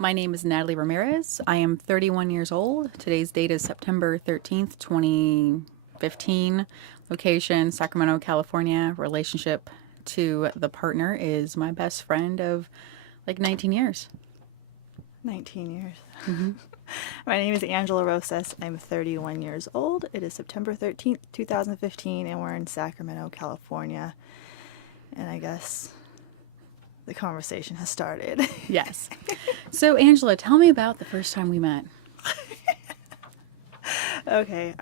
My name is Natalie Ramirez. I am 31 years old. Today's date is September 13th, 2015. Location, Sacramento, California. Relationship to the partner is my best friend of like 19 years. 19 years. Mm-hmm. My name is Angela Rosas. I'm 31 years old. It is September 13th, 2015, and we're in Sacramento, California. And I guess the conversation has started. Yes. So, Angela, tell me about the first time we met. Okay,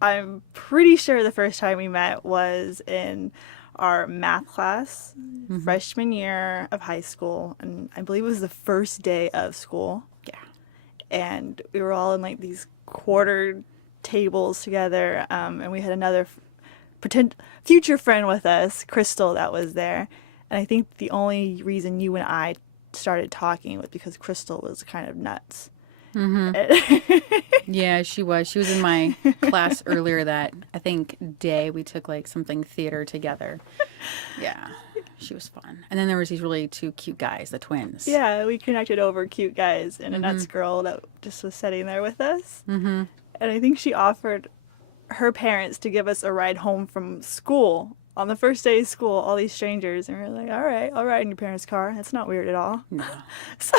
I'm pretty sure the first time we met was in our math class, freshman year of high school, and I believe it was the first day of school. Yeah. And we were all in like these quarter tables together, and we had another pretend future friend with us, Crystal, that was there. And I think the only reason you and I started talking was because Crystal was kind of nuts. Yeah, she was. She was in my class earlier that, I think, day. We took like something theater together. Yeah, she was fun. And then there was these really two cute guys, the twins. Yeah, we connected over cute guys and a nuts girl that just was sitting there with us. Mm-hmm. And I think she offered her parents to give us a ride home from school on the first day of school, all these strangers. And we were like, all right, I'll ride in your parents' car. That's not weird at all. No. So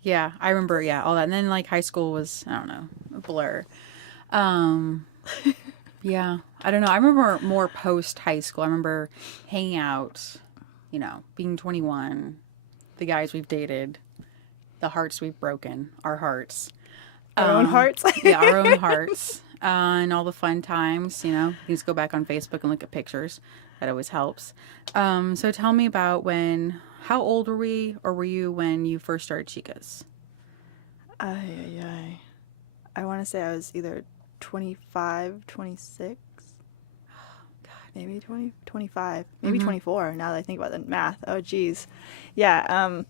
Yeah, I remember, yeah, all that. And then, like, high school was, I don't know, a blur. Yeah, I don't know. I remember more post-high school. I remember hanging out, you know, being 21, the guys we've dated, the hearts we've broken, our hearts. our own hearts. Yeah, our own hearts. And all the fun times, you know. You can just go back on Facebook and look at pictures. That always helps. So tell me about how old were we or were you when you first started Chicas? I want to say I was either 25, 26. God, maybe 20, 25, maybe 24 now that I think about the math. Oh, geez. Yeah, I'm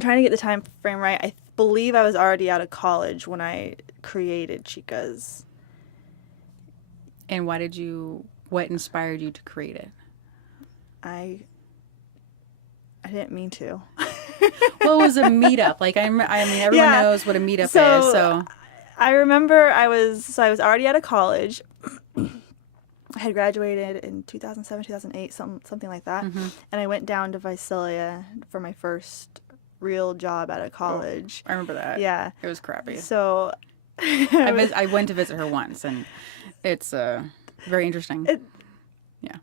trying to get the time frame right. I believe I was already out of college when I created Chicas. And what inspired you to create it? I didn't mean to. Well, it was a meetup. Like, I mean, everyone knows what a meetup is. So I remember I was already out of college. I had graduated in 2007, 2008, something like that. And I went down to Visalia for my first real job out of college. I remember that. Yeah. It was crappy. So I went to visit her once, and it's very interesting. Yeah.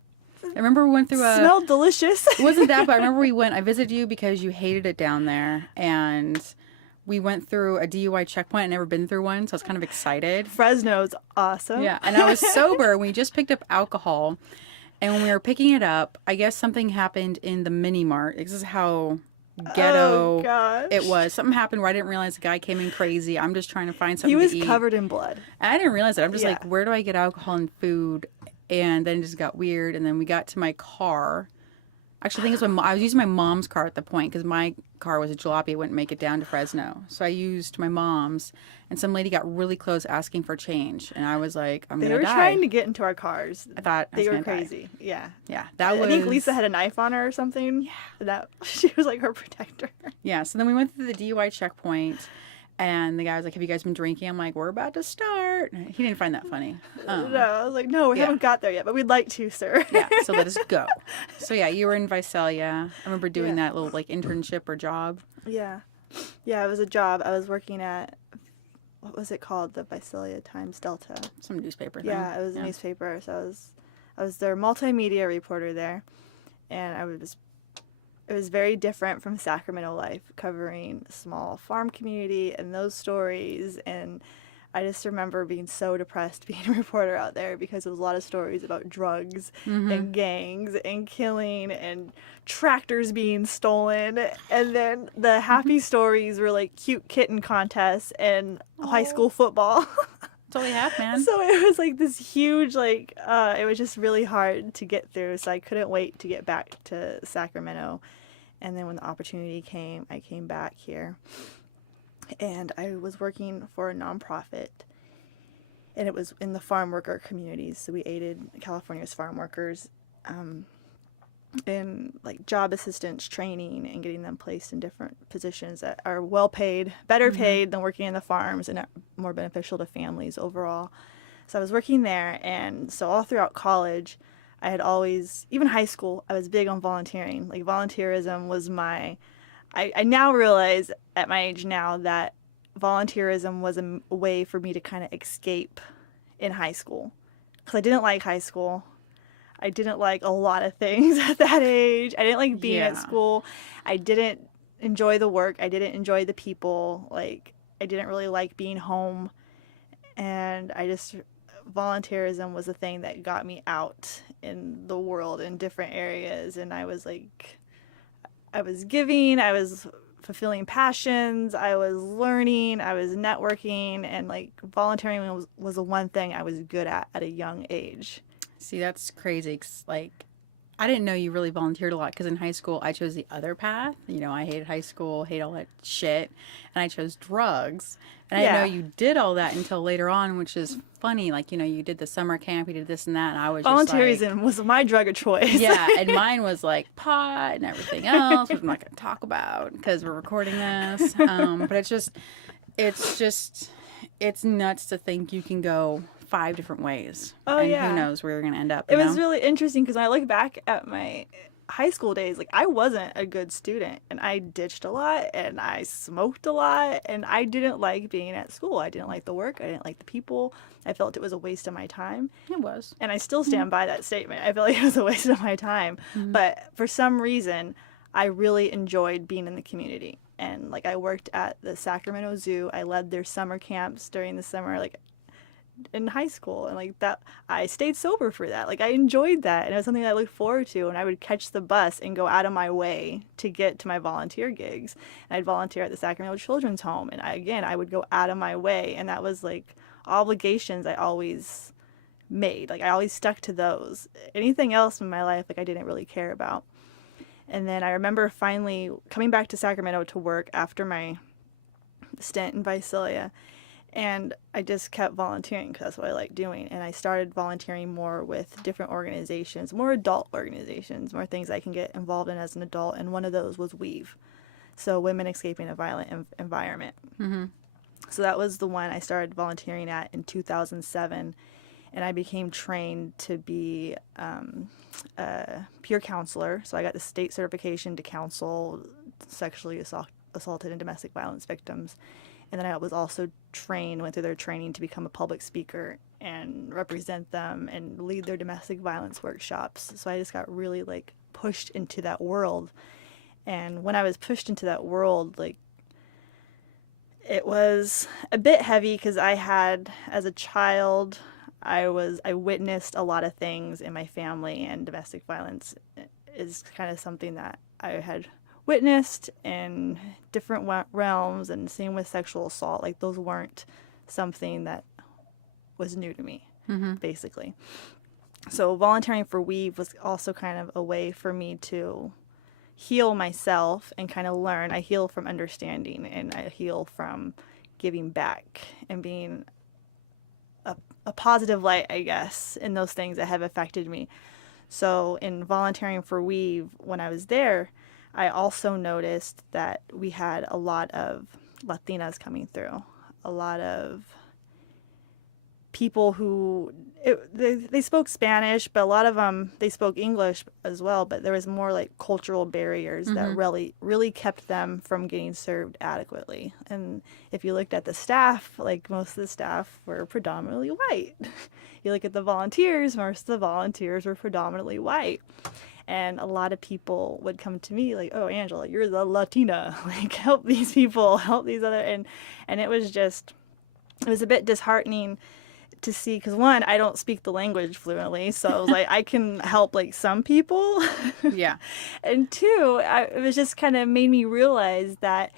I remember we went through it smelled delicious. It wasn't that, but I remember I visited you because you hated it down there, and we went through a DUI checkpoint. I'd never been through one, so I was kind of excited. Fresno's awesome. Yeah, and I was sober. We just picked up alcohol, and when we were picking it up, I guess something happened in the mini mart. This is how ghetto it was. Something happened where I didn't realize the guy came in crazy. I'm just trying to find something to eat. He was covered in blood. And I didn't realize it. I'm just like, where do I get alcohol and food? And then it just got weird. And then we got to my car. Actually, I think it was I was using my mom's car at the point because my car was a jalopy. It wouldn't make it down to Fresno. So I used my mom's, and some lady got really close asking for change. And I was like, I'm going to die. They were trying to get into our cars. I thought they were crazy. Die. Yeah. Yeah. I think Lisa had a knife on her or something. Yeah. She was like her protector. Yeah. So then we went through the DUI checkpoint. And the guy was like, have you guys been drinking? I'm like, we're about to start. He didn't find that funny. No, I was like, no, we haven't got there yet, but we'd like to, sir. Yeah, so let us go. So yeah, you were in Visalia. I remember doing that little like internship or job. Yeah. Yeah, it was a job. I was working at, what was it called? The Visalia Times Delta. Some newspaper thing. Yeah, it was a newspaper. So I was their multimedia reporter there. And it was very different from Sacramento life, covering a small farm community and those stories. And I just remember being so depressed being a reporter out there because there was a lot of stories about drugs and gangs and killing and tractors being stolen. And then the happy stories were like cute kitten contests and high school football. That's all we have, man. So it was like this huge, it was just really hard to get through. So I couldn't wait to get back to Sacramento. And then when the opportunity came, I came back here. And I was working for a nonprofit. And it was in the farm worker communities. So we aided California's farm workers. in like job assistance training and getting them placed in different positions that are well paid, better paid than working in the farms, and are more beneficial to families overall. So I was working there, and so all throughout college, I had always, even high school, I was big on volunteering. Like volunteerism was I now realize at my age now that volunteerism was a way for me to kind of escape in high school. Because I didn't like high school. I didn't like a lot of things at that age. I didn't like being at school. I didn't enjoy the work. I didn't enjoy the people. Like, I didn't really like being home. And volunteerism was a thing that got me out in the world in different areas. And I was giving, I was fulfilling passions, I was learning, I was networking, and like volunteering was the one thing I was good at a young age. See, that's crazy. 'Cause, like, I didn't know you really volunteered a lot because in high school I chose the other path. You know, I hated high school, hate all that shit, and I chose drugs. And I didn't know you did all that until later on, which is funny. Like, you know, you did the summer camp, you did this and that, and I was just like... Volunteerism was my drug of choice. Yeah, and mine was like pot and everything else, which I'm not going to talk about because we're recording this. But it's nuts to think you can go 5 different ways. Oh, and yeah. who knows where you're going to end up. It was really interesting because when I look back at my high school days, like I wasn't a good student, and I ditched a lot, and I smoked a lot, and I didn't like being at school. I didn't like the work. I didn't like the people. I felt it was a waste of my time. It was. And I still stand by that statement. I feel like it was a waste of my time. But for some reason, I really enjoyed being in the community. And like I worked at the Sacramento Zoo. I led their summer camps during the summer, like in high school, and like that I stayed sober for that. Like I enjoyed that, and it was something that I looked forward to. And I would catch the bus and go out of my way to get to my volunteer gigs. And I'd volunteer at the Sacramento Children's Home, and I would go out of my way, and that was like obligations I always made. Like I always stuck to those. Anything else in my life, like I didn't really care about. And then I remember finally coming back to Sacramento to work after my stint in Visalia. And I just kept volunteering because that's what I like doing. And I started volunteering more with different organizations, more adult organizations, more things I can get involved in as an adult. And one of those was WEAVE, so Women Escaping a Violent Environment. So that was the one I started volunteering at in 2007. And I became trained to be a peer counselor. So I got the state certification to counsel sexually assaulted and domestic violence victims. And then I was also went through their training to become a public speaker and represent them and lead their domestic violence workshops. So I just got really like pushed into that world. And when I was pushed into that world, like it was a bit heavy because as a child, I witnessed a lot of things in my family, and domestic violence is kind of something that I had witnessed in different realms, and same with sexual assault. Like those weren't something that was new to me, basically. So volunteering for WEAVE was also kind of a way for me to heal myself and kind of learn. I heal from understanding, and I heal from giving back and being a positive light, I guess, in those things that have affected me. So in volunteering for WEAVE, when I was there, I also noticed that we had a lot of Latinas coming through, a lot of people who they spoke Spanish, but a lot of them they spoke English as well. But there was more like cultural barriers that really kept them from getting served adequately. And if you looked at the staff, like most of the staff were predominantly white. You look at the volunteers, most of the volunteers were predominantly white. And a lot of people would come to me like, "Oh, Angela, you're the Latina. Like, help these people, help these other." And it was a bit disheartening to see, because one, I don't speak the language fluently, so I was like, I can help like some people. Yeah. And two, it was just kind of made me realize that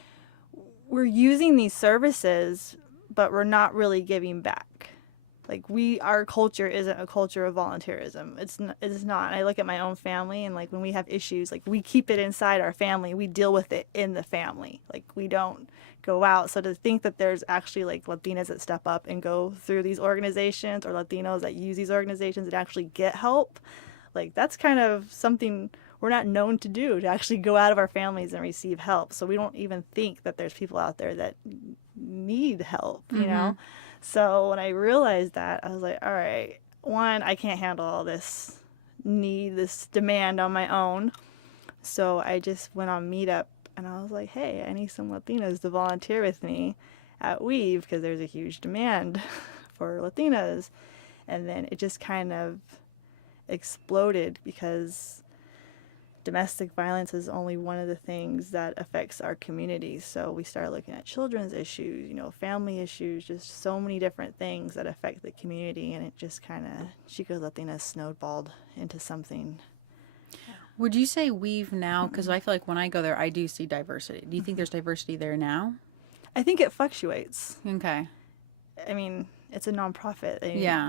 we're using these services, but we're not really giving back. Like our culture isn't a culture of volunteerism. It's not. And I look at my own family, and like when we have issues, like we keep it inside our family. We deal with it in the family. Like we don't go out. So to think that there's actually like Latinas that step up and go through these organizations, or Latinos that use these organizations and actually get help, like that's kind of something we're not known to do, to actually go out of our families and receive help. So we don't even think that there's people out there that need help, you know? So when I realized that, I was like, all right, one, I can't handle all this need, this demand on my own. So I just went on Meetup and I was like, hey, I need some Latinas to volunteer with me at Weave because there's a huge demand for Latinas. And then it just kind of exploded because domestic violence is only one of the things that affects our community. So we started looking at children's issues, you know, family issues, just so many different things that affect the community. And it just kind of, Chicas Latinas snowballed into something. Would you say Weave now? Because I feel like when I go there, I do see diversity. Do you think there's diversity there now? I think it fluctuates. Okay. I mean, it's a nonprofit.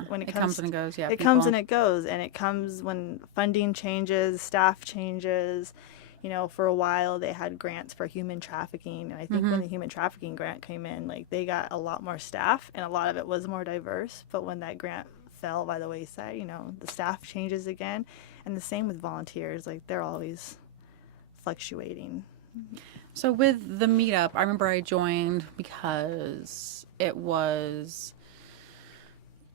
When it comes and it goes. Yeah, it comes and it goes, and it comes when funding changes, staff changes. You know, for a while they had grants for human trafficking, and I think when the human trafficking grant came in, like they got a lot more staff, and a lot of it was more diverse. But when that grant fell by the wayside, you know, the staff changes again, and the same with volunteers. Like they're always fluctuating. So with the Meetup, I remember I joined because it was,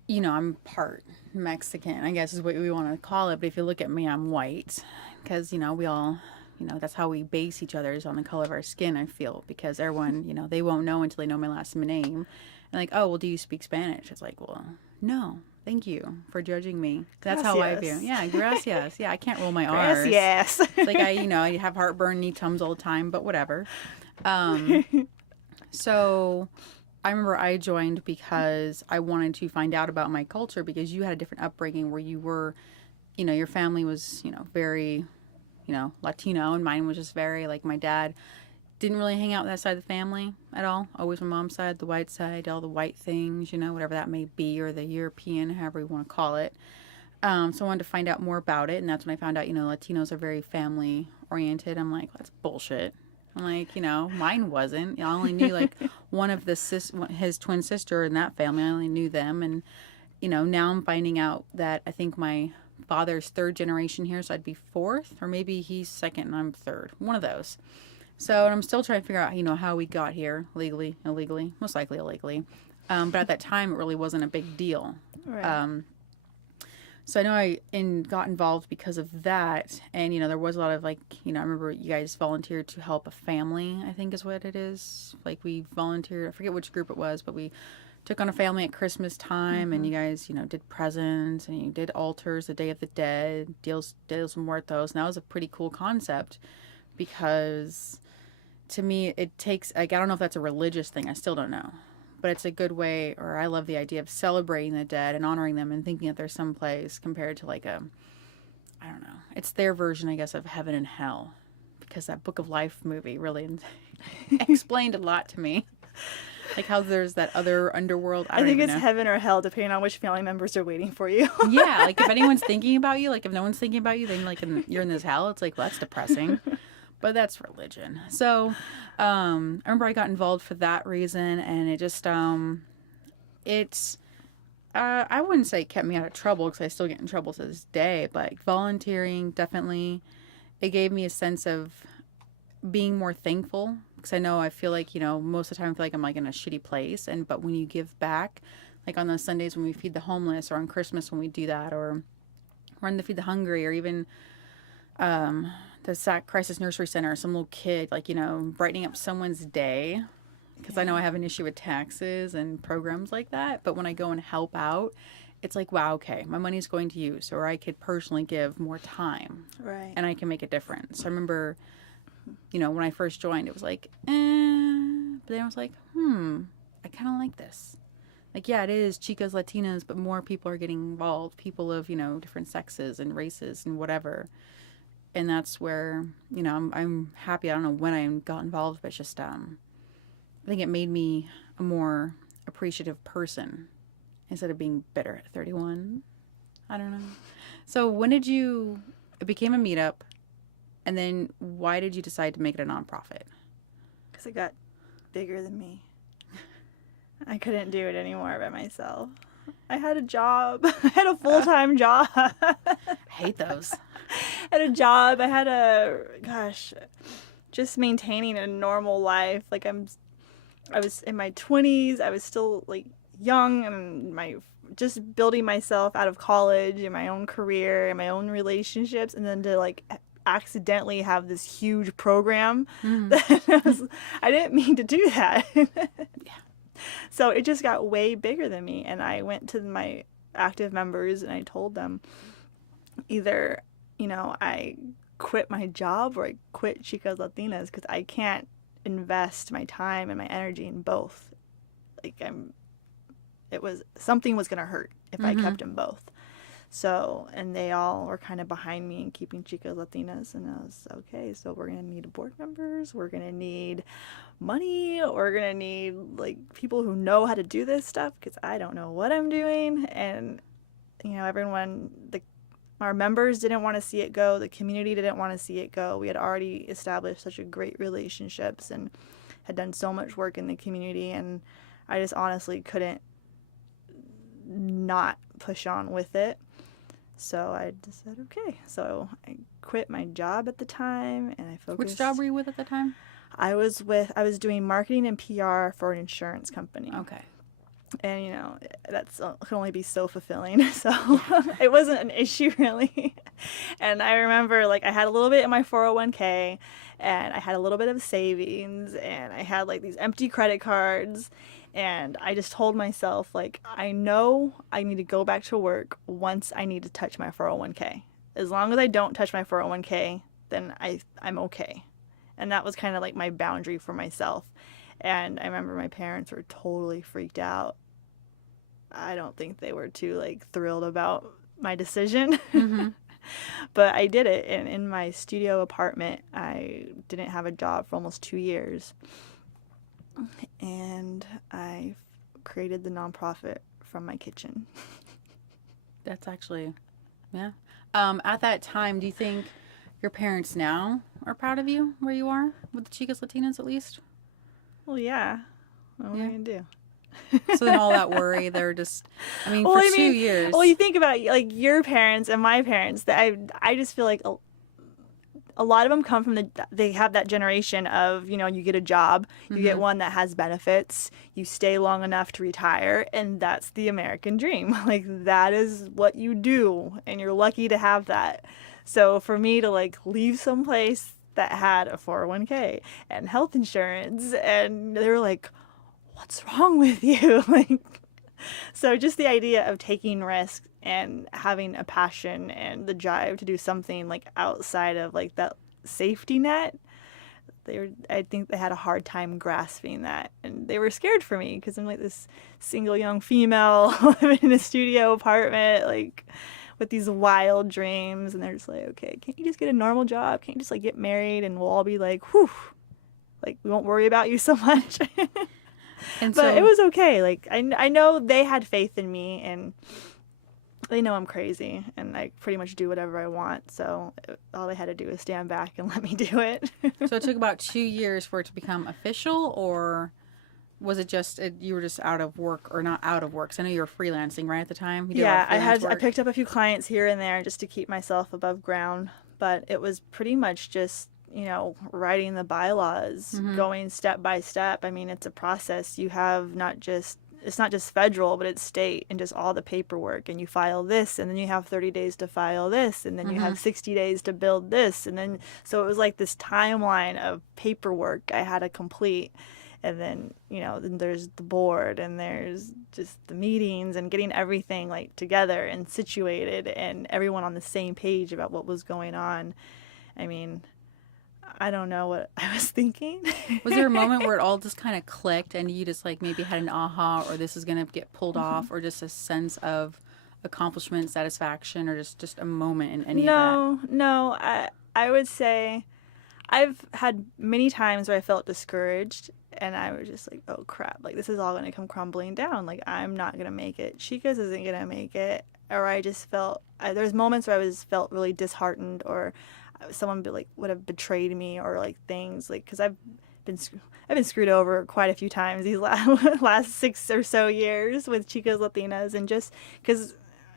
you know, I'm part Mexican, I guess is what we want to call it. But if you look at me, I'm white because, you know, we all, you know, that's how we base each other is on the color of our skin, I feel, because everyone, you know, they won't know until they know my last name. And like, oh, well, do you speak Spanish? It's like, well, no. Thank you for judging me. That's how I view. Yeah, gracias. Yeah, I can't roll my R's. Yes. It's like I have heartburn, need Tums all the time, but whatever. So I remember I joined because I wanted to find out about my culture because you had a different upbringing where you were, you know, your family was, you know, very, you know, Latino, and mine was just very, like, my dad didn't really hang out with that side of the family at all. Always my mom's side, the white side, all the white things, you know, whatever that may be, or the European, however you want to call it. So I wanted to find out more about it, and that's when I found out, you know, Latinos are very family-oriented. I'm like, that's bullshit. I'm like, you know, mine wasn't. I only knew, like, one of his twin sister in that family. I only knew them, and, you know, now I'm finding out that I think my father's third generation here, so I'd be fourth, or maybe he's second and I'm third. One of those. So I'm still trying to figure out, you know, how we got here, legally, illegally, most likely illegally. But at that time, it really wasn't a big deal. Right. So I know I got involved because of that. And, you know, there was a lot of, like, you know, I remember you guys volunteered to help a family, I think is what it is. Like, we volunteered, I forget which group it was, but we took on a family at Christmas time. And you guys, you know, did presents and you did altars, the Day of the Dead, Dios Muertos. And that was a pretty cool concept because to me, it takes, like, I don't know if that's a religious thing. I still don't know. But it's a good way, or I love the idea of celebrating the dead and honoring them and thinking that there's some place compared to, like, I don't know. It's their version, I guess, of heaven and hell. Because that Book of Life movie really explained a lot to me. Like how there's that other underworld. I think it's heaven or hell, depending on which family members are waiting for you. Yeah, like if anyone's thinking about you, like if no one's thinking about you, then like you're in this hell. It's like, well, that's depressing. But that's religion. So I remember I got involved for that reason, and it just I wouldn't say it kept me out of trouble because I still get in trouble to this day. But volunteering definitely, it gave me a sense of being more thankful because I feel like, you know, most of the time I feel like I'm like in a shitty place, but when you give back, like on those Sundays when we feed the homeless, or on Christmas when we do that, or run to feed the hungry, or even the SAC Crisis Nursery Center, some little kid, like, you know, brightening up someone's day, because I know I have an issue with taxes and programs like that, but when I go and help out, it's like, wow, okay, my money's going to use, or I could personally give more time, right, and I can make a difference. So I remember, you know, when I first joined, it was like, but then I was like, I kind of like this. Like, yeah, it is Chicas Latinas, but more people are getting involved, people of, you know, different sexes and races and whatever. And that's where, you know, I'm happy. I don't know when I got involved, but it's just, I think it made me a more appreciative person instead of being bitter at 31. I don't know. So when did it became a meetup, and then why did you decide to make it a nonprofit? Because it got bigger than me. I couldn't do it anymore by myself. I had a job. I had a full-time job. Hate those. had a job. I had just maintaining a normal life. Like I was in my 20s. I was still like young and just building myself out of college and my own career and my own relationships, and then to like accidentally have this huge program that I didn't mean to do that. So it just got way bigger than me, and I went to my active members and I told them either, I quit my job or I quit Chicas Latinas, because I can't invest my time and my energy in both. Like something was gonna hurt if I kept in both. So, and they all were kind of behind me in keeping Chicas Latinas, and I was okay. So we're gonna need board members, we're gonna need money, we're gonna need like people who know how to do this stuff, because I don't know what I'm doing. And our members didn't want to see it go. The community didn't want to see it go. We had already established such a great relationships and had done so much work in the community, and I just honestly couldn't not push on with it. So I just said, okay. So I quit my job at the time, and I focused. Which job were you with at the time? I was doing marketing and PR for an insurance company. Okay. And that's can only be so fulfilling. So it wasn't an issue really. And I remember like I had a little bit in my 401k, and I had a little bit of savings, and I had like these empty credit cards. And I just told myself, like, I know I need to go back to work once I need to touch my 401k. As long as I don't touch my 401k, then I'm okay. And that was kind of like my boundary for myself. And I remember my parents were totally freaked out. I don't think they were too, like, thrilled about my decision. But I did it. And in my studio apartment, I didn't have a job for almost 2 years. And I created the nonprofit from my kitchen. That's actually, yeah. At that time, do you think your parents now are proud of you where you are with the Chicas Latinas, at least? Well, yeah. What are we going to do? So then all that worry, they're just, for 2 years. Well, you think about like your parents and my parents. That I just feel like a lot of them come from they have that generation of, you get a job, you get one that has benefits, you stay long enough to retire, and that's the American dream. Like, that is what you do, and you're lucky to have that. So for me to like leave someplace that had a 401k and health insurance, and they were like, what's wrong with you? Like, so just the idea of taking risks and having a passion and the drive to do something like outside of like that safety net, I think they had a hard time grasping that, and they were scared for me because I'm like this single young female living in a studio apartment, like with these wild dreams, and they're just like, okay, can't you just get a normal job? Can't you just like get married and we'll all be like, whew, like we won't worry about you so much. But it was okay. Like I know they had faith in me, and they know I'm crazy, and I pretty much do whatever I want. So all they had to do was stand back and let me do it. So it took about 2 years for it to become official, or was it just you were just out of work, or not out of work? Because I know you were freelancing right at the time. Yeah, I picked up a few clients here and there just to keep myself above ground, but it was pretty much just writing the bylaws, going step by step. I mean, it's a process. You have it's not just federal, but it's state, and just all the paperwork, and you file this, and then you have 30 days to file this, and then you have 60 days to build this. And then, so it was like this timeline of paperwork I had to complete. And then, then there's the board, and there's just the meetings, and getting everything like together and situated, and everyone on the same page about what was going on. I mean, I don't know what I was thinking. Was there a moment where it all just kind of clicked, and you just like maybe had an aha, or this is going to get pulled off, or just a sense of accomplishment, satisfaction, or just a moment in any of that? No. I would say I've had many times where I felt discouraged, and I was just like, oh crap, like this is all going to come crumbling down. Like, I'm not going to make it. Chicas isn't going to make it. Or I just felt, there's moments where I felt really disheartened, or someone would have betrayed me, or like things like, because I've been screwed over quite a few times these last 6 or so years with Chicas Latinas, and just because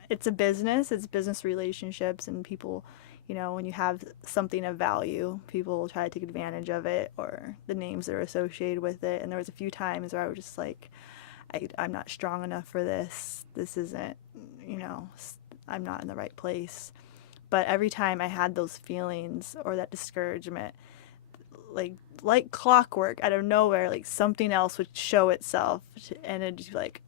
it's business relationships, and people you know, when you have something of value, people will try to take advantage of it, or the names that are associated with it. And there was a few times where I was just like, I'm not strong enough for this. This isn't, you know, I'm not in the right place. But every time I had those feelings or that discouragement, like clockwork, out of nowhere, like something else would show itself, and it'd be like,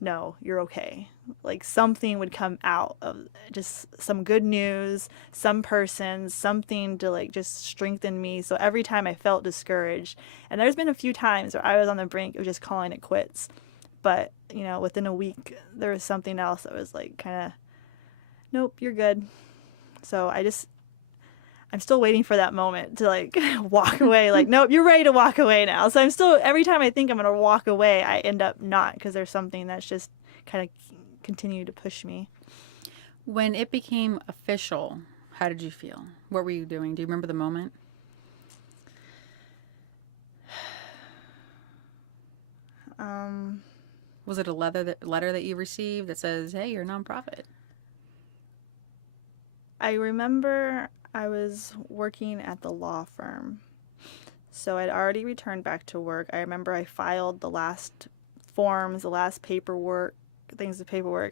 no, you're okay. Like something would come out of just some good news, some person, something to like just strengthen me. So every time I felt discouraged, and there's been a few times where I was on the brink of just calling it quits, but you know, within a week there was something else that was like kind of, nope, you're good. So I'm still waiting for that moment to like walk away. Like, nope, you're ready to walk away now. So I'm still, every time I think I'm going to walk away, I end up not, because there's something that's just kind of continue to push me. When it became official, how did you feel? What were you doing? Do you remember the moment? Was it a letter that you received that says, hey, you're a nonprofit? I remember I was working at the law firm. So I'd already returned back to work. I remember I filed the last forms, the last paperwork,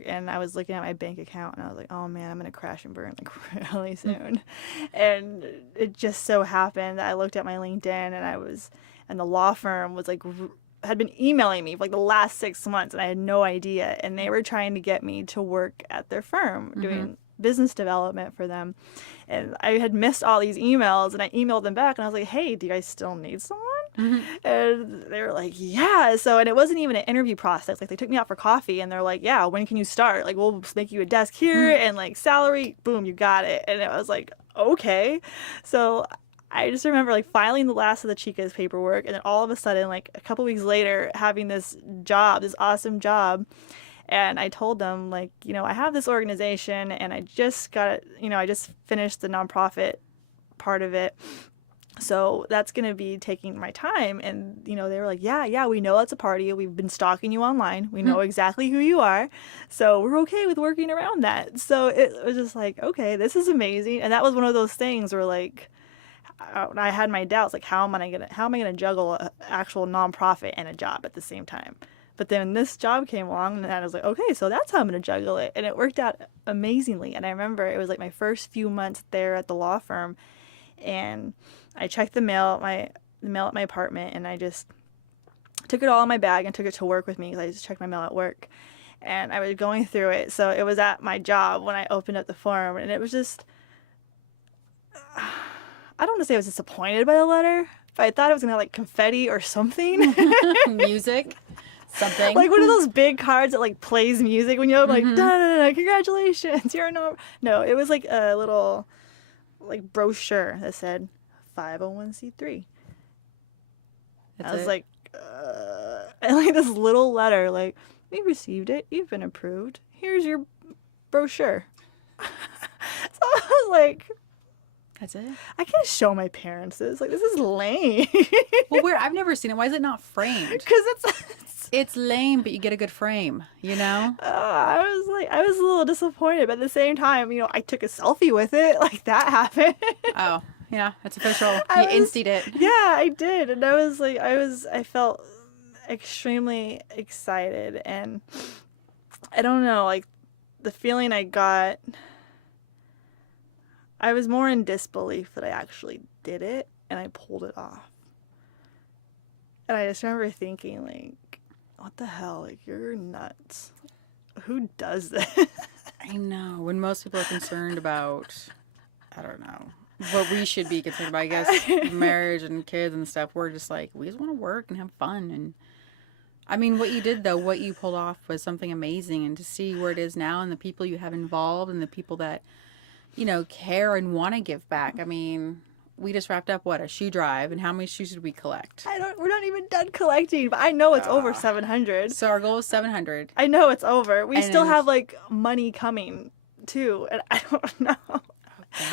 and I was looking at my bank account, and I was like, oh man, I'm going to crash and burn like really soon. And it just so happened that I looked at my LinkedIn, and the law firm was like, had been emailing me for like the last 6 months, and I had no idea. And they were trying to get me to work at their firm, doing business development for them. And I had missed all these emails, and I emailed them back, and I was like, hey, do you guys still need someone? And they were like, yeah. So, and it wasn't even an interview process. Like, they took me out for coffee, and they're like, yeah, when can you start? Like, we'll make you a desk here, and like salary, boom, you got it. And it was like, okay. So I just remember like filing the last of the Chicas paperwork, and then all of a sudden, like a couple weeks later, having this job, this awesome job. And I told them, like, you know, I have this organization, and I just finished the nonprofit part of it. So that's going to be taking my time. And, you know, they were like, yeah, we know that's a part of you. We've been stalking you online. We know exactly who you are. So we're okay with working around that. So it was just like, okay, this is amazing. And that was one of those things where, like, I had my doubts, like, how am I going to juggle an actual nonprofit and a job at the same time? But then this job came along, and I was like, okay, so that's how I'm going to juggle it. And it worked out amazingly. And I remember it was like my first few months there at the law firm, and I checked the mail at my apartment, and I just took it all in my bag and took it to work with me, because I just checked my mail at work. And I was going through it. So it was at my job when I opened up the form, and it was just, I don't want to say I was disappointed by the letter, but I thought it was going to have like confetti or something. Music. Something. Like one of those big cards that like plays music when you open, like, da, congratulations, you're no, it was like a little like brochure that said 501c3. I was like, and like this little letter, like, we received it, you've been approved, here's your brochure. So I was like, that's it? I can't show my parents this. Like, this is lame. Well, I've never seen it. Why is it not framed? Because it's lame, but you get a good frame, you know? I was a little disappointed, but at the same time, you know, I took a selfie with it. Like, that happened. Oh, yeah, it's official. You instied it. Yeah, I did. And I felt extremely excited. And I don't know, like, the feeling I got, I was more in disbelief that I actually did it, and I pulled it off. And I just remember thinking, like, what the hell? Like, you're nuts. Who does this? I know. When most people are concerned about, I don't know, what we should be concerned about, I guess, marriage and kids and stuff, we're just like, we just want to work and have fun. And I mean, what you did, though, what you pulled off was something amazing. And to see where it is now and the people you have involved and the people that, you know, care and want to give back. I mean, we just wrapped up, a shoe drive, and how many shoes did we collect? We're not even done collecting, but I know it's over 700. So our goal is 700. I know it's over. We still have, like, money coming, too, and I don't know. Okay.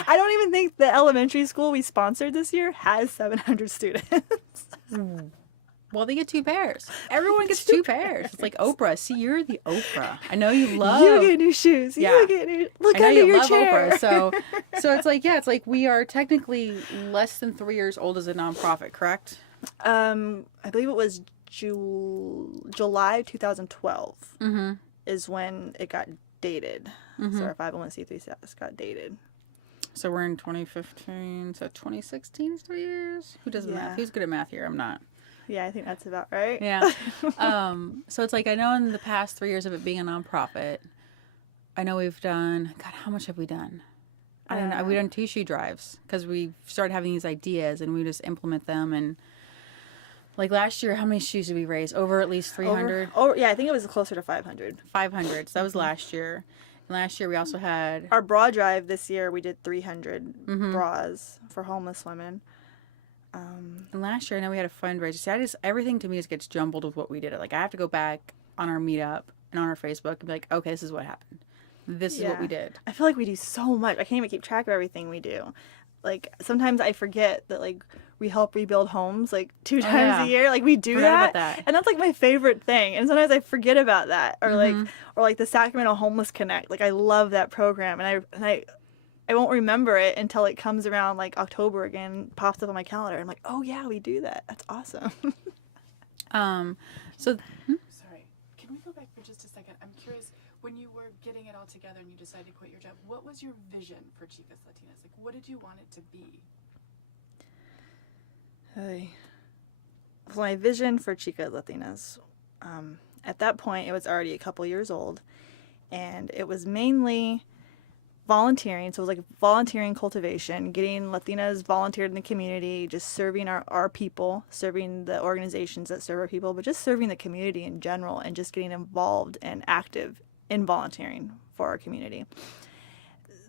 I don't even think the elementary school we sponsored this year has 700 students. Well, they get 2 pairs. Everyone gets 2 pairs. It's like Oprah. See, you're the Oprah. I know you love. You get new shoes. Yeah. You get new. Look I know under you your love chair. Oprah. So it's like, yeah, it's like we are technically less than 3 years old as a nonprofit, correct? I believe it was July 2012 is when it got dated. So our 501c3 status got dated. So we're in 2015. So 2016 is 3 years. Who does math? Who's good at math here? I'm not. Yeah, I think that's about right. Yeah. So it's like, I know in the past 3 years of it being a nonprofit, I know we've done, God, how much have we done? I don't know. We've done 2 shoe drives because we started having these ideas and we just implement them. And like last year, how many shoes did we raise? Over at least 300? Oh, yeah, I think it was closer to 500. 500. So that was last year. And last year we also had... Our bra drive this year, we did 300 bras for homeless women. And last year, I know we had a fundraiser. See, everything to me just gets jumbled with what we did. Like, I have to go back on our meetup and on our Facebook and be like, okay, this is what happened. This is what we did. I feel like we do so much. I can't even keep track of everything we do. Like, sometimes I forget that, like, we help rebuild homes, like, 2 times a year. Like, we do Forgot about that. And that's, like, my favorite thing. And sometimes I forget about that. Or, like the Sacramento Homeless Connect. Like, I love that program. And I won't remember it until it comes around, like, October again, pops up on my calendar. I'm like, oh, yeah, we do that. That's awesome. Sorry, can we go back for just a second? I'm curious, when you were getting it all together and you decided to quit your job, what was your vision for Chicas Latinas? Like, what did you want it to be? So my vision for Chicas Latinas, at that point, it was already a couple years old, and it was mainly volunteering. So it was like volunteering cultivation, getting Latinas volunteered in the community, just serving our people, serving the organizations that serve our people, but just serving the community in general and just getting involved and active in volunteering for our community.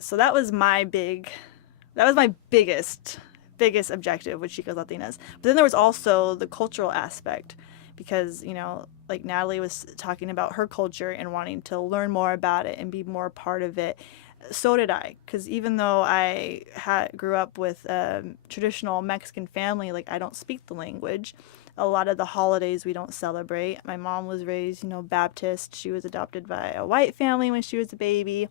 So that was my biggest objective with Chicas Latinas. But then there was also the cultural aspect because, you know, like Natalie was talking about her culture and wanting to learn more about it and be more a part of it. So did I, because even though I grew up with a traditional Mexican family, like I don't speak the language. A lot of the holidays we don't celebrate. My mom was raised, you know, Baptist. She was adopted by a white family when she was a baby.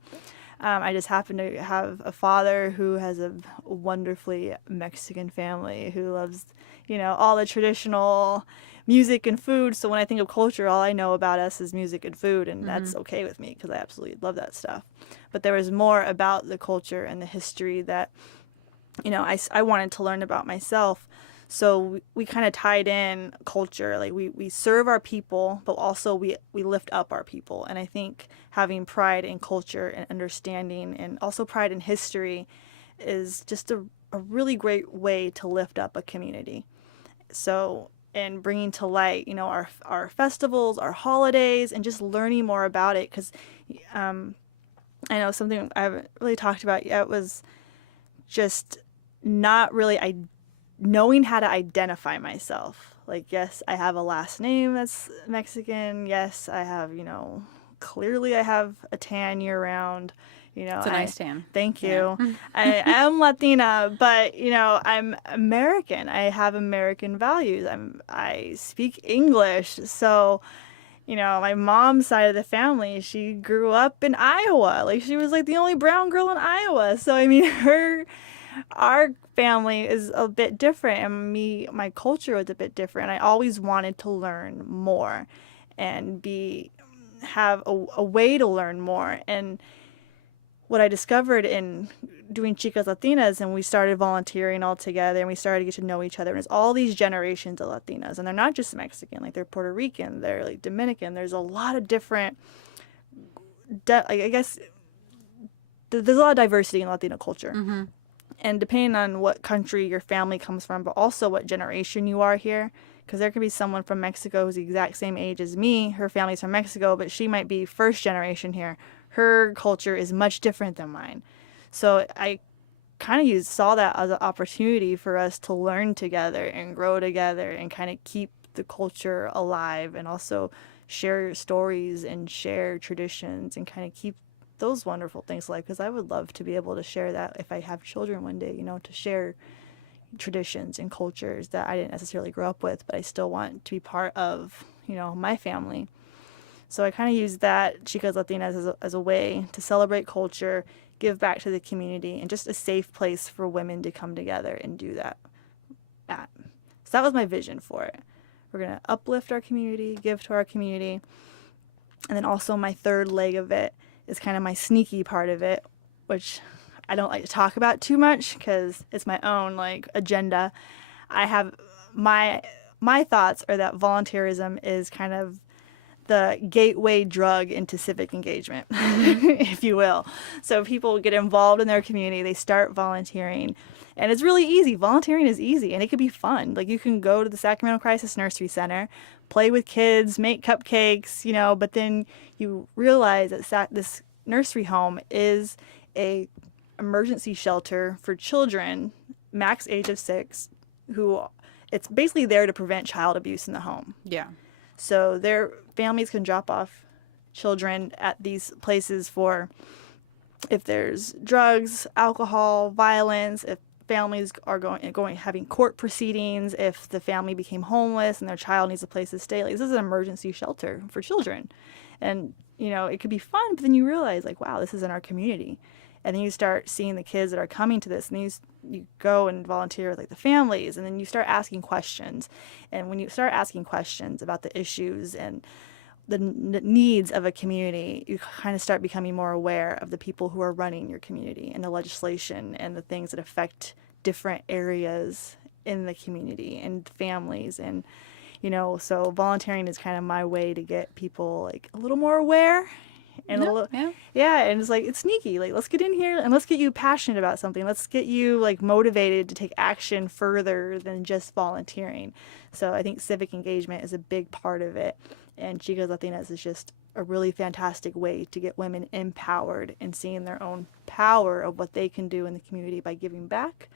I just happen to have a father who has a wonderfully Mexican family who loves, you know, all the traditional music and food. So when I think of culture, all I know about us is music and food, and that's okay with me because I absolutely love that stuff. But there was more about the culture and the history that, you know, I wanted to learn about myself. So we kind of tied in culture. Like we serve our people, but also we lift up our people. And I think having pride in culture and understanding and also pride in history is just a really great way to lift up a community. So, and bringing to light, you know, our festivals, our holidays, and just learning more about it. Because I know something I haven't really talked about yet was just not really knowing how to identify myself. Like, yes, I have a last name that's Mexican. Yes, I have, you know, clearly I have a tan year round. You know, it's a nice tan. Thank you. Yeah. I am Latina, but, you know, I'm American. I have American values. I speak English. So, you know, my mom's side of the family, she grew up in Iowa. Like, she was like the only brown girl in Iowa. So, I mean, our family is a bit different, and my culture was a bit different. I always wanted to learn more and have a way to learn more. And what I discovered in doing Chicas Latinas, and we started volunteering all together, and we started to get to know each other, and there's all these generations of Latinas, and they're not just Mexican, like they're Puerto Rican, they're like Dominican. There's a lot of different, I guess, there's a lot of diversity in Latino culture. Mm-hmm. And depending on what country your family comes from, but also what generation you are here, because there could be someone from Mexico who's the exact same age as me. Her family's from Mexico, but she might be first generation here. Her culture is much different than mine. So I kind of saw that as an opportunity for us to learn together and grow together and kind of keep the culture alive and also share stories and share traditions and kind of keep those wonderful things alive, because I would love to be able to share that if I have children one day, you know, to share, traditions and cultures that I didn't necessarily grow up with, but I still want to be part of, my family. So I kind of use that Chicas Latinas as a way to celebrate culture, give back to the community, and just a safe place for women to come together and do that at. So that was my vision for it. We're going to uplift our community, give to our community. And then also my third leg of it is kind of my sneaky part of it, which I don't like to talk about too much because it's my own agenda. I have my thoughts are that volunteerism is kind of the gateway drug into civic engagement, if you will. So people get involved in their community, they start volunteering, and it's really easy. Volunteering is easy, and it can be fun. You can go to the Sacramento Crisis Nursery Center, play with kids, make cupcakes, but then you realize that this nursery home is a emergency shelter for children max age of 6 who it's basically there to prevent child abuse in the home. Yeah. So their families can drop off children at these places for if there's drugs, alcohol, violence, if families are having court proceedings, if the family became homeless and their child needs a place to stay. This is an emergency shelter for children. And, it could be fun, but then you realize wow, this is in our community. And then you start seeing the kids that are coming to this, and you go and volunteer with the families, and then you start asking questions. And when you start asking questions about the issues and the needs of a community, you kind of start becoming more aware of the people who are running your community and the legislation and the things that affect different areas in the community and families. And, so volunteering is kind of my way to get people a little more aware. And and it's it's sneaky. Let's get in here and let's get you passionate about something. Let's get you motivated to take action further than just volunteering. So I think civic engagement is a big part of it, and Chicas Latinas is just a really fantastic way to get women empowered and seeing their own power of what they can do in the community by giving back,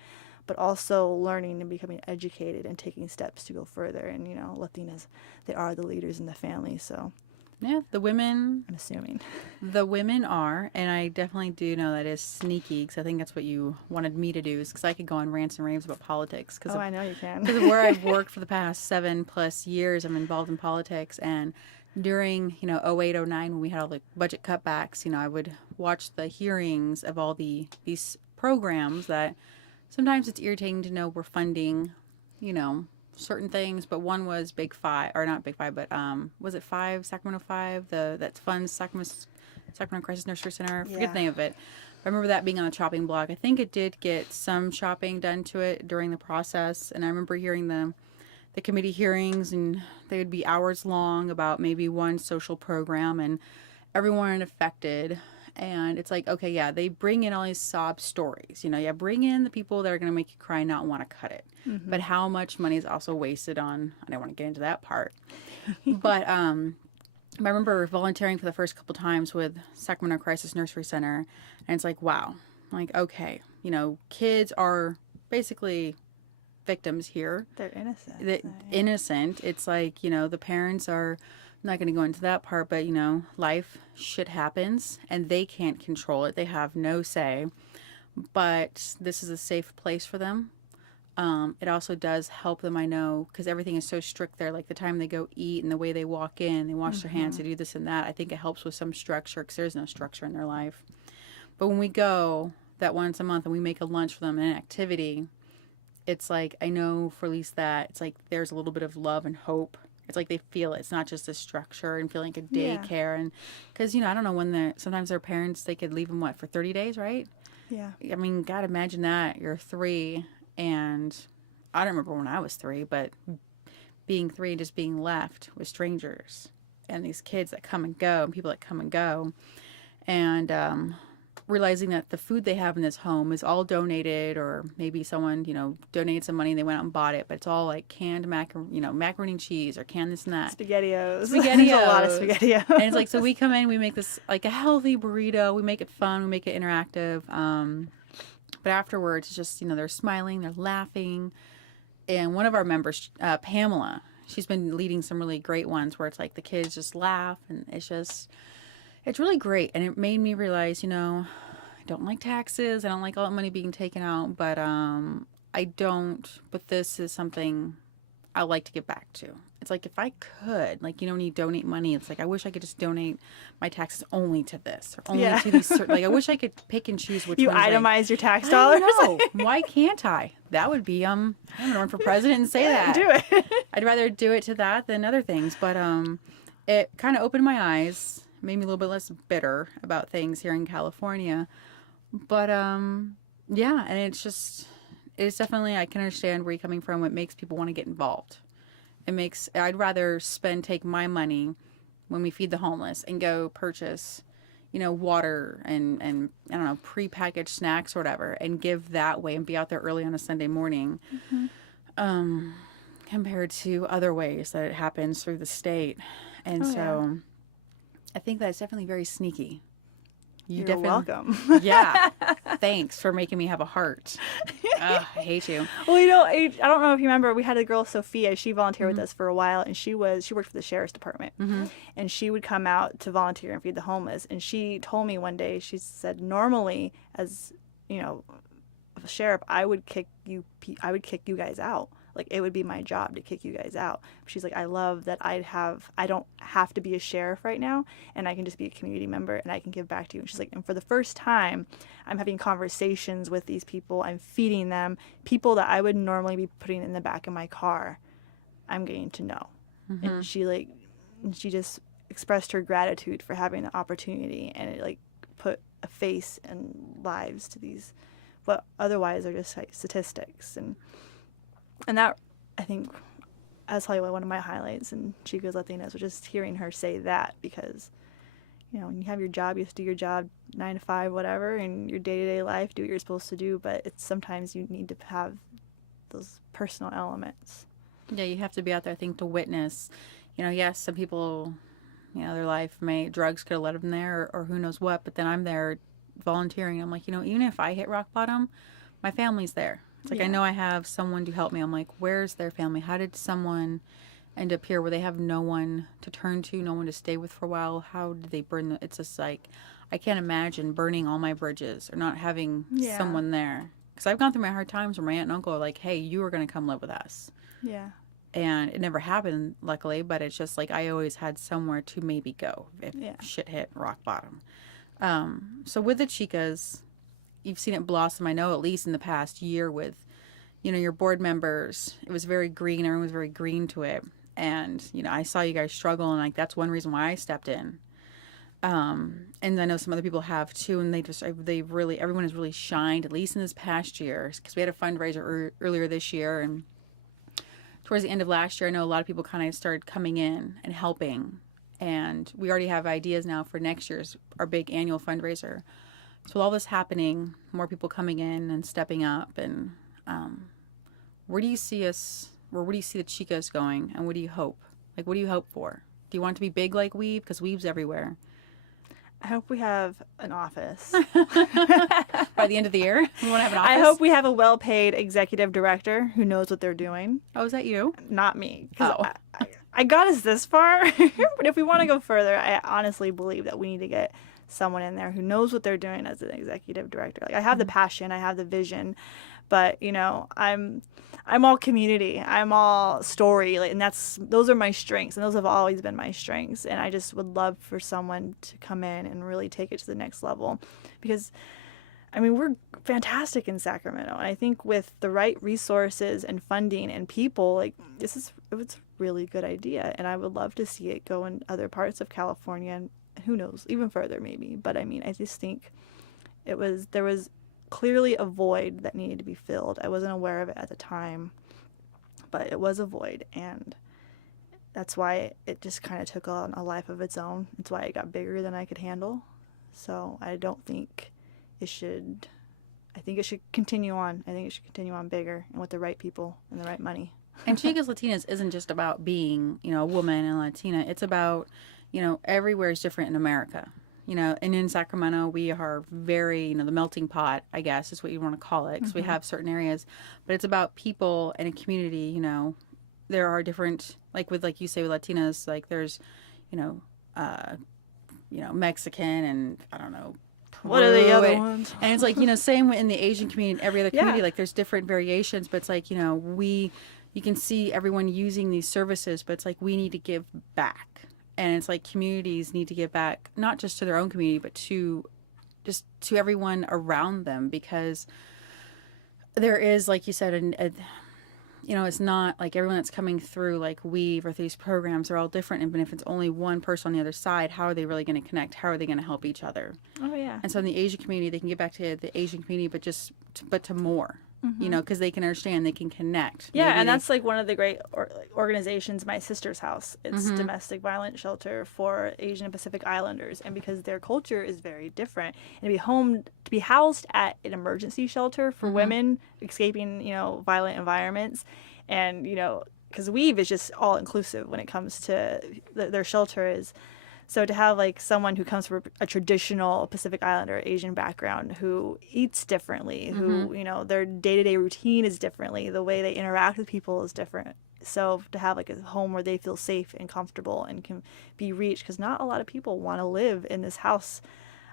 but also learning and becoming educated and taking steps to go further. And Latinas, they are the leaders in the family, so. Yeah, the women. I'm assuming. The women are, and I definitely do know that is sneaky because I think that's what you wanted me to do, is because I could go on rants and raves about politics. I know you can. Because of where I've worked for the past 7+ years, I'm involved in politics, and during 08, 09, when we had all the budget cutbacks, I would watch the hearings of all these programs that sometimes it's irritating to know we're funding, certain things, but one was Big Five, or not Big Five, but was it Sacramento 5, that funds Sacramento Crisis Nursery Center? I forget the name of it. I remember that being on the chopping block. I think it did get some chopping done to it during the process, and I remember hearing the committee hearings, and they would be hours long about maybe one social program, and everyone affected. And it's okay, yeah, they bring in all these sob stories. Bring in the people that are going to make you cry and not want to cut it. Mm-hmm. But how much money is also wasted on, I don't want to get into that part. But I remember volunteering for the first couple times with Sacramento Crisis Nursery Center. And it's wow. Okay, kids are basically victims here. They're innocent. Innocent. It's the parents are... I'm not going to go into that part, but life, shit happens, and they can't control it. They have no say, but this is a safe place for them. It also does help them, I know, because everything is so strict there. The time they go eat and the way they walk in, they wash their hands, they do this and that. I think it helps with some structure because there's no structure in their life. But when we go that once a month and we make a lunch for them and an activity, it's I know for at least that, it's there's a little bit of love and hope. It's they feel it. It's not just a structure and feeling like a daycare. And because, I don't know when sometimes their parents, they could leave them, for 30 days, right? Yeah. I mean, God, imagine that. You're 3, and I don't remember when I was 3, but being 3 and just being left with strangers and these kids that come and go and people that come and go. And realizing that the food they have in this home is all donated, or maybe someone, donated some money and they went out and bought it, but it's all canned macaroni and cheese or canned this and that. SpaghettiOs. There's a lot of SpaghettiOs. And it's so we come in, we make this a healthy burrito, we make it fun, we make it interactive. But afterwards, it's just, they're smiling, they're laughing. And one of our members, Pamela, she's been leading some really great ones where it's the kids just laugh, and it's really great. And it made me realize, I don't like taxes. I don't like all that money being taken out. But I don't, but this is something I like to give back to. It's like if I could, like, when you donate money, it's like I wish I could just donate my taxes only to this or only to these certain. Like I wish I could pick and choose which You ones. itemize your tax I dollars. don't know. Why can't I? That would be I'm gonna run for president and say that. Do it. I'd rather do it to that than other things. But it kind of opened my eyes, made me a little bit less bitter about things here in California. But yeah, and it's definitely, I can understand where you're coming from. It makes people want to get involved. I'd rather take my money when we feed the homeless and go purchase, water and I don't know, prepackaged snacks or whatever, and give that way and be out there early on a Sunday morning, compared to other ways that it happens through the state. And I think that's definitely very sneaky. You're welcome. Yeah. Thanks for making me have a heart. Ugh, I hate you. Well, I don't know if you remember, we had a girl, Sophia. She volunteered with us for a while, and she worked for the sheriff's department. And she would come out to volunteer and feed the homeless. And she told me one day, she said, normally, as a sheriff, I would kick you guys out. Like, it would be my job to kick you guys out. She's like, I love that I don't have to be a sheriff right now, and I can just be a community member, and I can give back to you. And she's like, and for the first time, I'm having conversations with these people. I'm feeding them. People that I would normally be putting in the back of my car, I'm getting to know. And she just expressed her gratitude for having the opportunity, and it put a face and lives to these, what otherwise are just statistics. And that, I think, that's probably one of my highlights in Chicas Latinas, was just hearing her say that, because, when you have your job, you have to do your job 9 to 5, whatever, and your day-to-day life, do what you're supposed to do, but it's sometimes you need to have those personal elements. Yeah, you have to be out there, I think, to witness. Yes, some people, their life drugs could have led them there, or who knows what, but then I'm there volunteering. I'm like, even if I hit rock bottom, my family's there. It's like, I know I have someone to help me. I'm like, where's their family? How did someone end up here where they have no one to turn to, no one to stay with for a while? How did they burn it's just like, I can't imagine burning all my bridges or not having someone there. Because I've gone through my hard times where my aunt and uncle are like, hey, you are going to come live with us. Yeah. And it never happened, luckily, but it's just like I always had somewhere to maybe go if shit hit rock bottom. So with the Chicas, you've seen it blossom, I know, at least in the past year with, your board members. It was very green. Everyone was very green to it. And, I saw you guys struggle, and that's one reason why I stepped in. And I know some other people have too, and everyone has really shined, at least in this past year, because we had a fundraiser earlier this year, and towards the end of last year, I know a lot of people kind of started coming in and helping. And we already have ideas now for next year's, our big annual fundraiser. So with all this happening, more people coming in and stepping up, and where do you see us, or where do you see the Chicas going, and what do you hope? Like, what do you hope for? Do you want it to be big like Weave? Because Weave's everywhere. I hope we have an office. By the end of the year? We want to have an office? I hope we have a well-paid executive director who knows what they're doing. Oh, is that you? Not me. I got us this far. But if we want to go further, I honestly believe that we need to get someone in there who knows what they're doing as an executive director. Like, I have the passion, I have the vision, but I'm all community, I'm all story, and those are my strengths, and those have always been my strengths. And I just would love for someone to come in and really take it to the next level, because we're fantastic in Sacramento, and I think with the right resources and funding and people, it's a really good idea, and I would love to see it go in other parts of California, and who knows, even further maybe. But I just think there was clearly a void that needed to be filled. I wasn't aware of it at the time, but it was a void, and that's why it just kind of took on a life of its own. It's why it got bigger than I could handle. So I don't think it should, I think it should continue on. I think it should continue on bigger and with the right people and the right money. And Chicas Latinas isn't just about being, a woman and Latina. It's about, everywhere is different in America. And in Sacramento, we are very, the melting pot, I guess, is what you want to call it, because we have certain areas. But it's about people and a community, There are different, like you say, with Latinas, there's, Mexican and, I don't know, What are the other Wait. ones? And it's like, same in the Asian community and every other community, Yeah. like there's different variations, but it's like, you can see everyone using these services, but it's like we need to give back. And it's like communities need to give back, not just to their own community, but to everyone around them, because there is, like you said, it's not like everyone that's coming through like Weave or these programs are all different. And if it's only one person on the other side, how are they really going to connect? How are they going to help each other? Oh yeah. And so in the Asian community, they can get back to the Asian community, but to more, because they can understand, they can connect. Yeah, Maybe and that's like one of the great organizations, My Sister's House. It's Mm-hmm. domestic violence shelter for Asian and Pacific Islanders, and because their culture is very different, and to be housed at an emergency shelter for Mm-hmm. women escaping, violent environments, and because Weave is just all inclusive when it comes to their shelter is. So to have like someone who comes from a traditional Pacific Islander Asian background who eats differently, who, their day-to-day routine is differently, the way they interact with people is different. So to have like a home where they feel safe and comfortable and can be reached, because not a lot of people want to live in this house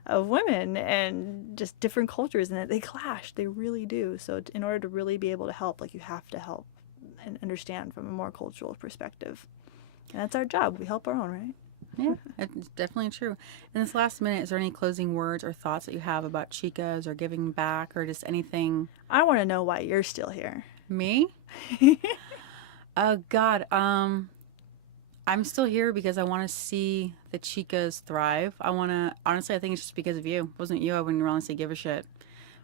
of women and just different cultures, and they clash. They really do. So in order to really be able to help, like you have to help and understand from a more cultural perspective. And that's our job. We help our own, right? Yeah, it's definitely true. In this last minute, is there any closing words or thoughts that you have about Chicas or giving back or just anything? I want to know why you're still here. Me? Oh, God. I'm still here because I want to see the Chicas thrive. Honestly, I think it's just because of you. If it wasn't you, I wouldn't honestly give a shit.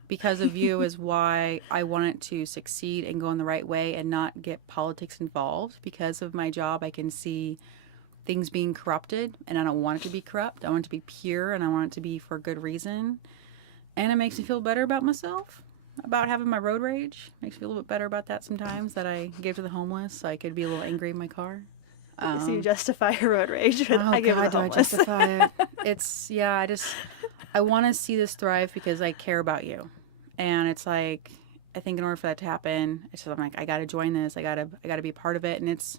Because of you is why I want it to succeed and go in the right way and not get politics involved. Because of my job, I can see things being corrupted, and I don't want it to be corrupt. I want it to be pure, and I want it to be for good reason. And it makes me feel better about myself, about having my road rage. Makes me feel a little bit better about that sometimes, that I gave to the homeless so I could be a little angry in my car. So you justify your road rage with I give it the do I homeless. justify it? It's, yeah, I want to see this thrive because I care about you. And it's like, I think in order for that to happen, I'm like, I got to join this. I got to be part of it. And it's,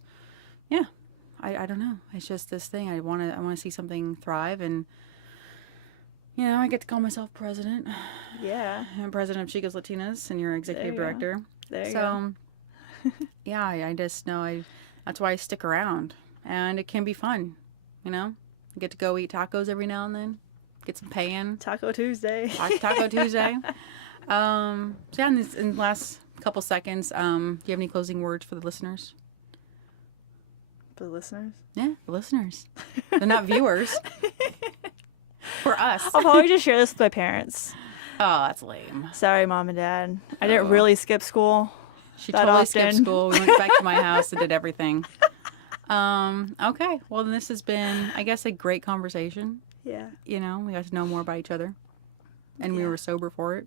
yeah. I don't know. It's just this thing. I want to see something thrive, and I get to call myself president. Yeah. I'm president of Chicas Latinas, and you're executive director. There you go. Yeah, I just know that's why I stick around, and it can be fun. I get to go eat tacos every now and then, get some pay-in. Taco Tuesday. Taco Tuesday. So yeah, in the last couple seconds, do you have any closing words for the listeners? For the listeners? Yeah, the listeners. They're not viewers. For us. I'll probably just share this with my parents. Oh, that's lame. Sorry, Mom and Dad. I didn't really skip school. She that totally often. skipped school. We went back to my house and did everything. Okay. Well, then this has been, I guess, a great conversation. Yeah. We got to know more about each other. And we were sober for it.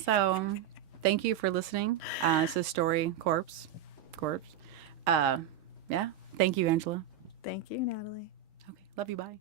So, thank you for listening. This is StoryCorps. Yeah. Thank you, Angela. Thank you, Natalie. Okay. Love you. Bye.